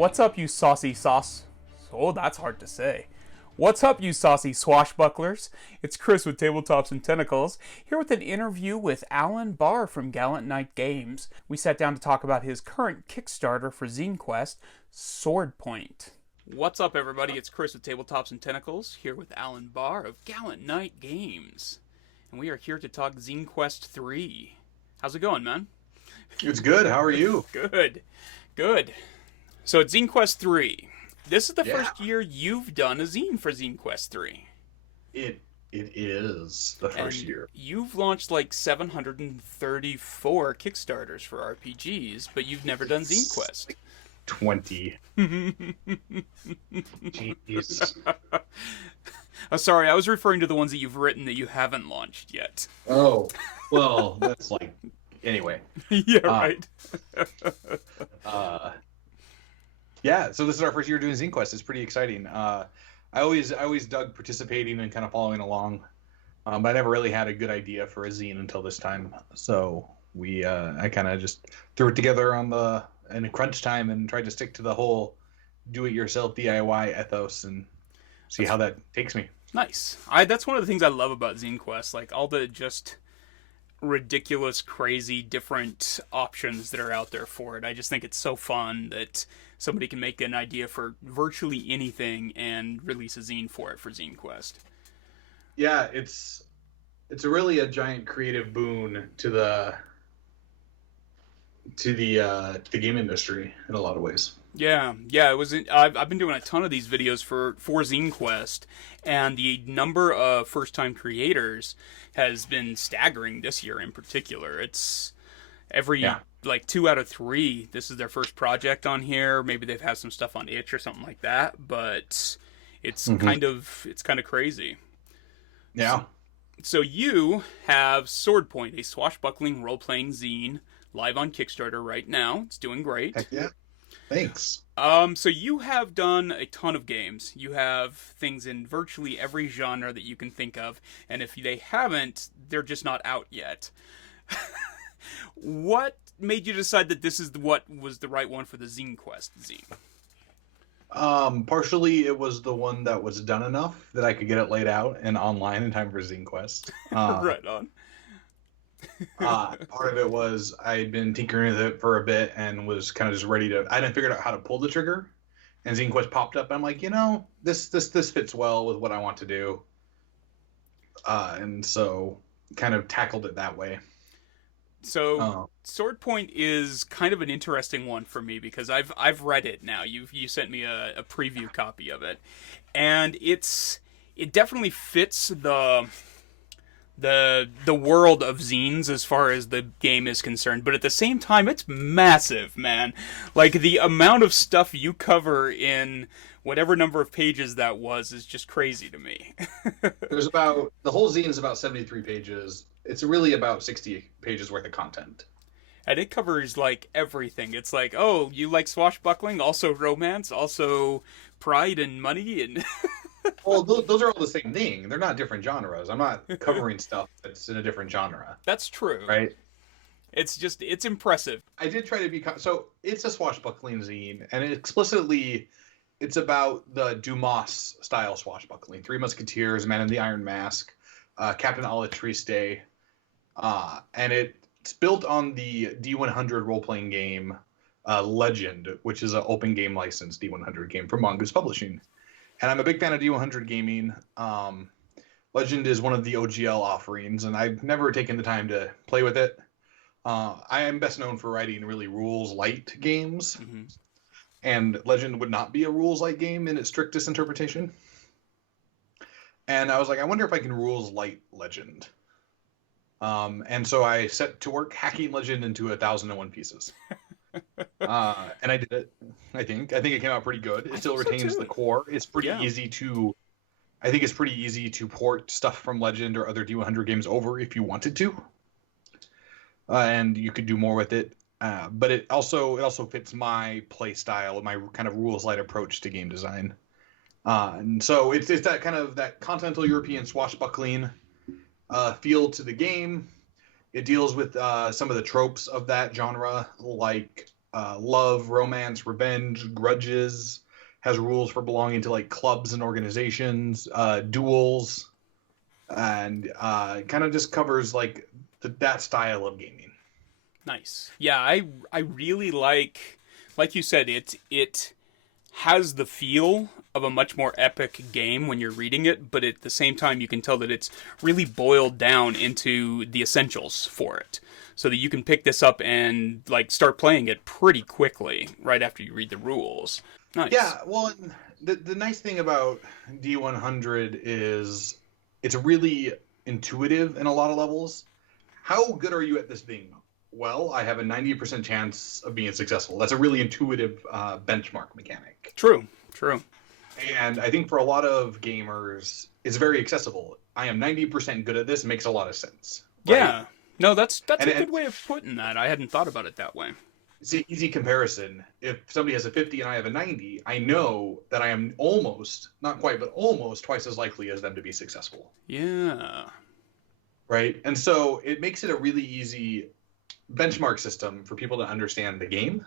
What's up, you saucy sauce? Oh, that's hard to say. What's up, you saucy swashbucklers? It's Chris with Tabletops and Tentacles, here with an interview with Alan Bahr from Gallant Knight Games. We sat down to talk about his current Kickstarter for Zinequest, Swordpoint. What's up, everybody? It's Chris with Tabletops and Tentacles, here with Alan Bahr of Gallant Knight Games. And we are here to talk Zinequest 3. How's it going, man? It's good. How are you? Good. So it's Zinequest 3. This is the first year you've done a zine for Zinequest 3. It is the first year. You've launched like 734 Kickstarters for RPGs, but you've never done Zinequest. Like 20. Jeez. Oh, sorry, I was referring to the ones that you've written that you haven't launched yet. Oh, well, that's like... Anyway. Yeah, right. Yeah, so this is our first year doing Zinequest. It's pretty exciting. I always dug participating and kind of following along, but I never really had a good idea for a zine until this time. So I kind of just threw it together in a crunch time and tried to stick to the whole do-it-yourself DIY ethos and see how that takes me. Nice. That's one of the things I love about Zinequest, like all the just ridiculous, crazy, different options that are out there for it. I just think it's so fun that somebody can make an idea for virtually anything and release a zine for it for Zinequest. Yeah, it's really a giant creative boon to the game industry in a lot of ways. Yeah. It was. I've been doing a ton of these videos for Zinequest, and the number of first-time creators has been staggering this year in particular. It's like 2 out of 3. This is their first project on here. Maybe they've had some stuff on Itch or something like that, but it's kind of crazy. Yeah. So you have Swordpoint, a swashbuckling role-playing zine, live on Kickstarter right now. It's doing great. Heck yeah. Thanks. So you have done a ton of games. You have things in virtually every genre that you can think of, and if they haven't, they're just not out yet. What made you decide that this is what was the right one for the Zinequest zine? Partially it was the one that was done enough that I could get it laid out and online in time for Zinequest. Right on. Part of it was I'd been tinkering with it for a bit and was kind of just ready to. I hadn't figured out how to pull the trigger, and Zinequest popped up. And I'm like, this fits well with what I want to do, and so kind of tackled it that way. So Swordpoint is kind of an interesting one for me because I've read it now. You sent me a preview copy of it, and it definitely fits the world of zines as far as the game is concerned, but at the same time it's massive, man. Like the amount of stuff you cover in whatever number of pages that was is just crazy to me. The whole zine is about 73 pages. It's really about 60 pages worth of content. And it covers like everything. It's like, oh, you like swashbuckling, also romance, also pride and money and Well, those are all the same thing. They're not different genres. I'm not covering stuff that's in a different genre. That's true. Right? It's impressive. I did try to be... So, it's a swashbuckling zine, and it's about the Dumas-style swashbuckling. Three Musketeers, Man in the Iron Mask, Captain a la Triste, and it's built on the D100 role-playing game Legend, which is an open game licensed D100 game from Mongoose Publishing. And I'm a big fan of D100 gaming. Legend is one of the OGL offerings, and I've never taken the time to play with it. I am best known for writing really rules-light games, and Legend would not be a rules-light game in its strictest interpretation. And I was like, I wonder if I can rules-light Legend. And so I set to work hacking Legend into 1,001 pieces. And I did it. I think it came out pretty good. It still retains the core. It's pretty easy to. I think it's pretty easy to port stuff from Legend or other D100 games over if you wanted to, and you could do more with it. But it also fits my play style, my kind of rules light approach to game design. And so it's that kind of that continental European swashbuckling feel to the game. It deals with some of the tropes of that genre, like love, romance, revenge, grudges. Has rules for belonging to like clubs and organizations, duels, and kind of just covers like that style of gaming. Nice. Yeah, I really like you said, it has the feel of a much more epic game when you're reading it, but at the same time you can tell that it's really boiled down into the essentials for it. So that you can pick this up and like start playing it pretty quickly right after you read the rules. Nice. Yeah, well, and the nice thing about D100 is it's really intuitive in a lot of levels. How good are you at this thing? Well, I have a 90% chance of being successful. That's a really intuitive benchmark mechanic. True. True. And I think for a lot of gamers, it's very accessible. I am 90% good at this. It makes a lot of sense. Right? Yeah. No, that's And a good way of putting that. I hadn't thought about it that way. it's an easy comparison. If somebody has a 50 and I have a 90, I know that I am almost, not quite, but almost twice as likely as them to be successful. Yeah. Right? And so it makes it a really easy benchmark system for people to understand the game.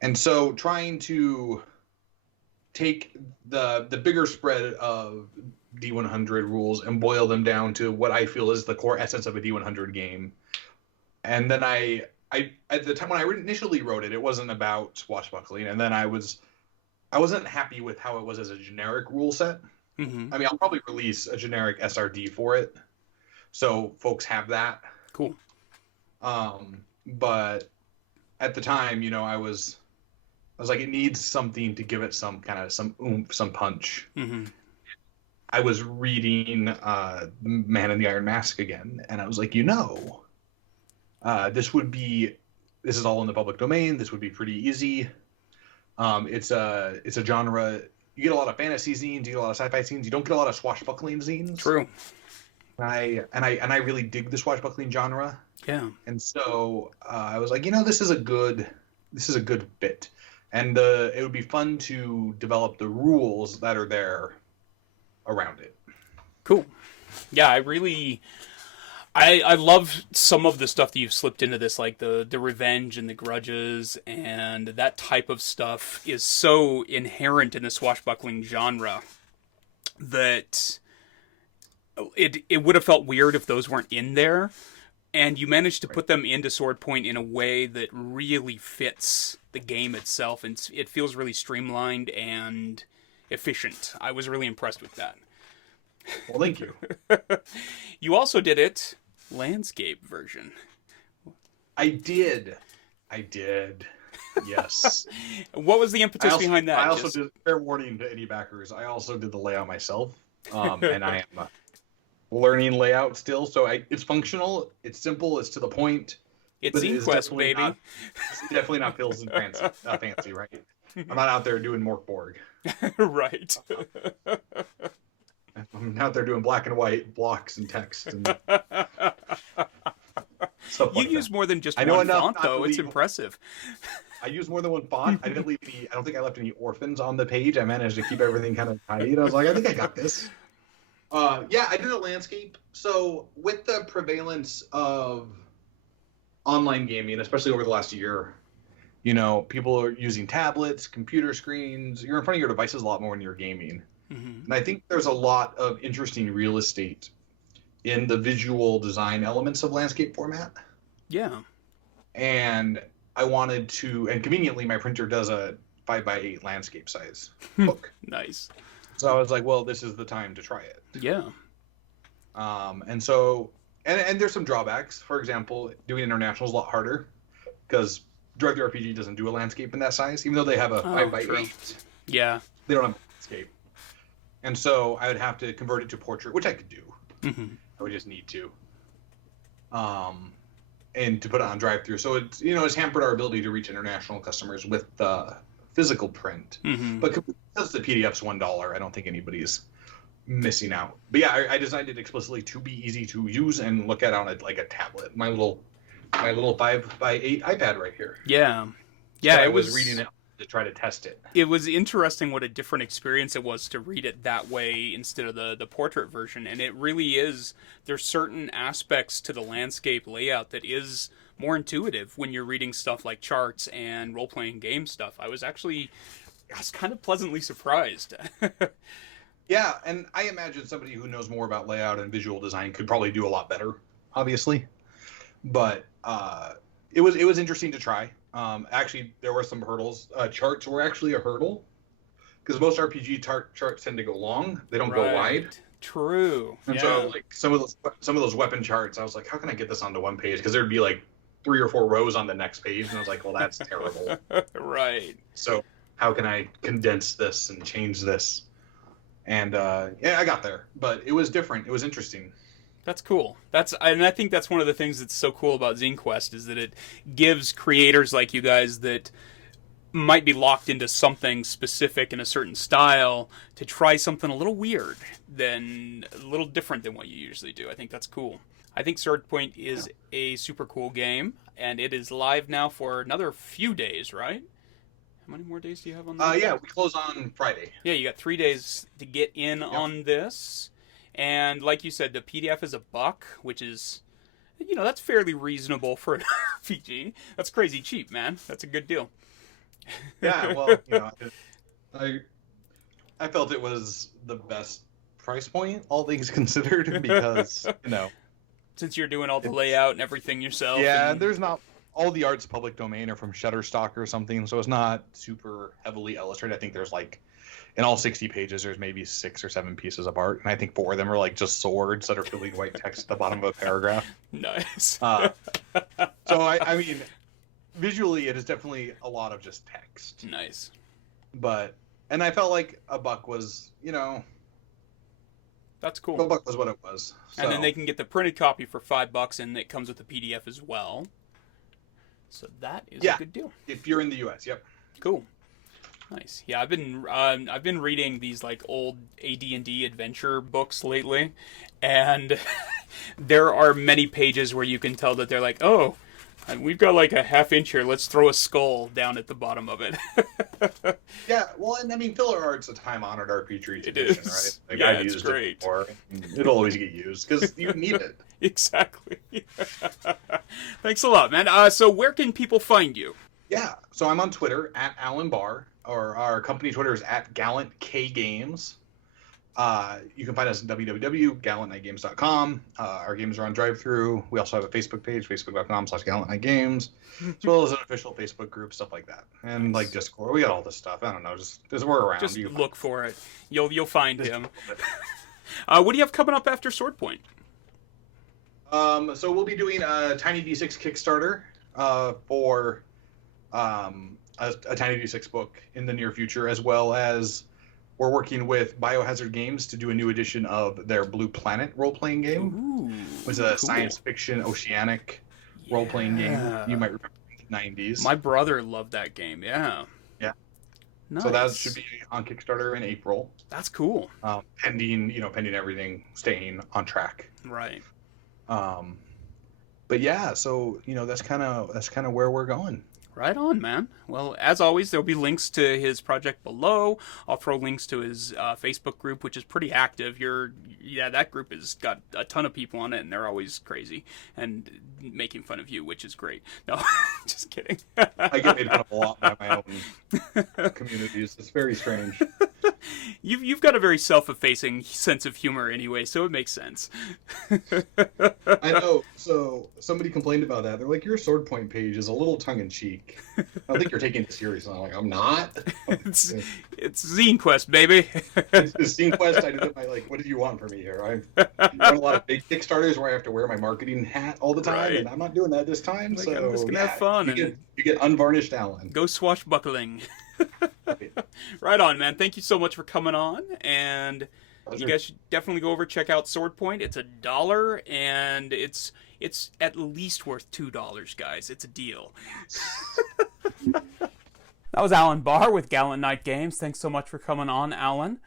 And so trying to take the bigger spread of D100 rules and boil them down to what I feel is the core essence of a D100 game. And then I at the time when I initially wrote it, it wasn't about swashbuckling, and then I wasn't happy with how it was as a generic rule set. Mm-hmm. I mean, I'll probably release a generic SRD for it, so folks have that. Cool. But at the time, I was like, it needs something to give it some oomph, some punch. Mm-hmm. I was reading Man in the Iron Mask again, and I was like, this is all in the public domain. This would be pretty easy. It's a genre. You get a lot of fantasy zines, you get a lot of sci-fi zines. You don't get a lot of swashbuckling zines. True. I really dig the swashbuckling genre. Yeah. And so I was like, this is a good fit, and it would be fun to develop the rules that are there around it. Cool. Yeah, I love some of the stuff that you've slipped into this, like the revenge and the grudges, and that type of stuff is so inherent in the swashbuckling genre that it would have felt weird if those weren't in there. And you managed to put them into Swordpoint in a way that really fits the game itself, and it feels really streamlined and efficient. I was really impressed with that. Well, thank you. You also did it landscape version. I did. Yes. What was the impetus behind that? I also did, fair warning to any backers, I also did the layout myself. And I am learning layout still, so it's functional, it's simple, it's to the point. It's Zinequest, baby. It's definitely not Phil's and fancy, right? I'm not out there doing Morkborg. Right. I'm out there doing black and white blocks and text. And you use more than just one font, though. It's impressive. I use more than one font. I don't think I left any orphans on the page. I managed to keep everything kind of tight. I was like, I think I got this. Yeah, I did a landscape. So with the prevalence of online gaming, especially over the last year, people are using tablets, computer screens. You're in front of your devices a lot more when you're gaming. Mm-hmm. And I think there's a lot of interesting real estate in the visual design elements of landscape format. Yeah. And I wanted to, and conveniently my printer does a 5x8 landscape size book. Nice. So I was like, well, this is the time to try it. Yeah. And so, and there's some drawbacks. For example, doing international is a lot harder because Director RPG doesn't do a landscape in that size, even though they have a 5x8. Yeah. They don't have a landscape. And so I would have to convert it to portrait, which I could do. Mm-hmm. I would just need to. And to put it on drive-through. So it's hampered our ability to reach international customers with physical print. Mm-hmm. But because the PDF's $1, I don't think anybody's missing out. But yeah, I designed it explicitly to be easy to use and look at on a tablet. My little 5x8 iPad right here. Yeah. Yeah, so I was reading it to try to test it. It was interesting what a different experience it was to read it that way instead of the portrait version. And it really is, there's certain aspects to the landscape layout that is more intuitive when you're reading stuff like charts and role-playing game stuff. I was kind of pleasantly surprised. Yeah, and I imagine somebody who knows more about layout and visual design could probably do a lot better, obviously. But it was interesting to try. Actually, there were some hurdles. Charts were actually a hurdle because most RPG charts tend to go long; they don't go wide. True. And so, like some of those weapon charts, I was like, how can I get this onto one page? Because there'd be like 3 or 4 rows on the next page, and I was like, well, that's terrible. Right. So how can I condense this and change this? And yeah, I got there, but it was different. It was interesting. That's cool. And I think that's one of the things that's so cool about Zinequest is that it gives creators like you guys that might be locked into something specific in a certain style to try something a little weird, a little different than what you usually do. I think that's cool. I think Swordpoint is a super cool game, and it is live now for another few days, right? How many more days do you have on that? Yeah, we close on Friday. Yeah, you got 3 days to get in on this. And like you said, the PDF is $1, which is, that's fairly reasonable for an RPG. That's crazy cheap, man. That's a good deal. Yeah, well, I felt it was the best price point, all things considered, because, Since you're doing all the layout and everything yourself. Yeah, there's not... All the art's public domain or from Shutterstock or something, so it's not super heavily illustrated. I think there's in all 60 pages, there's maybe 6 or 7 pieces of art, and I think 4 of them are just swords that are filling white text at the bottom of a paragraph. Nice. So I mean, visually, it is definitely a lot of just text. Nice. And I felt like $1 was, That's cool. $1 was what it was. So. And then they can get the printed copy for $5, and it comes with the PDF as well. So that is a good deal. If you're in the U.S., yep. Cool. Nice. Yeah, I've been reading these old AD&D adventure books lately, and there are many pages where you can tell that they're like, oh, we've got a half inch here. Let's throw a skull down at the bottom of it. Yeah, well, and I mean, filler art's a time-honored RPG tradition, right? Yeah, it's great. It'll always get used because you need it. Exactly. Thanks a lot, man. So where can people find you? Yeah, so I'm on Twitter at Alan Bahr, or our company Twitter is at GallantKGames. You can find us at www.gallantnightgames.com. Our games are on drive-thru. We also have a Facebook page, facebook.com/GallantNightGames, as well as an official Facebook group, stuff like that. And Discord. We got all this stuff. I don't know, just we're around. Just look for it. You'll find him. What do you have coming up after Swordpoint? So we'll be doing a Tiny D6 Kickstarter for a Tiny D6 book in the near future, as well as we're working with Biohazard Games to do a new edition of their Blue Planet role-playing game. Ooh, which is a science fiction oceanic role-playing game you might remember in the 90s. My brother loved that game, yeah. Yeah. Nice. So that should be on Kickstarter in April. That's cool. Pending everything staying on track. Right. But yeah, so that's kind of where we're going. Right on, man. Well, as always, there'll be links to his project below. I'll throw links to his Facebook group, which is pretty active. That group has got a ton of people on it, and they're always crazy and making fun of you, which is great. No, just kidding. I get made fun of a lot by my own communities. It's very strange. You've got a very self-effacing sense of humor anyway, so it makes sense. I know. So somebody complained about that. They're like, your Swordpoint page is a little tongue-in-cheek. I think you're taking it seriously. I'm like, I'm not. It's Zinequest, baby. It's Zinequest. I do it what do you want from me here? I've done a lot of big Kickstarters where I have to wear my marketing hat all the time, and I'm not doing that this time. So I'm just gonna have fun. You get unvarnished Alan. Go swashbuckling. Right on, man. Thank you so much for coming on, and you guys should definitely go over check out Swordpoint. It's $1, and it's at least worth $2, guys. It's a deal. That was Alan Bahr with Gallant Knight Games. Thanks so much for coming on, Alan.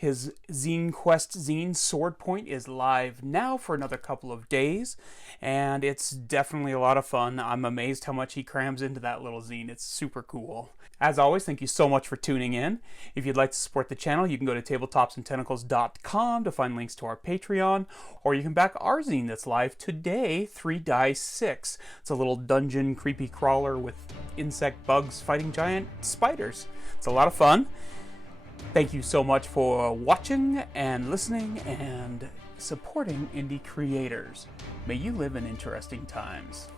His Zinequest zine, Swordpoint, is live now for another couple of days, and it's definitely a lot of fun. I'm amazed how much he crams into that little zine. It's super cool. As always, thank you so much for tuning in. If you'd like to support the channel, you can go to tabletopsandtentacles.com to find links to our Patreon, or you can back our zine that's live today, 3 Dice 6. It's a little dungeon creepy crawler with insect bugs fighting giant spiders. It's a lot of fun. Thank you so much for watching and listening and supporting indie creators. May you live in interesting times.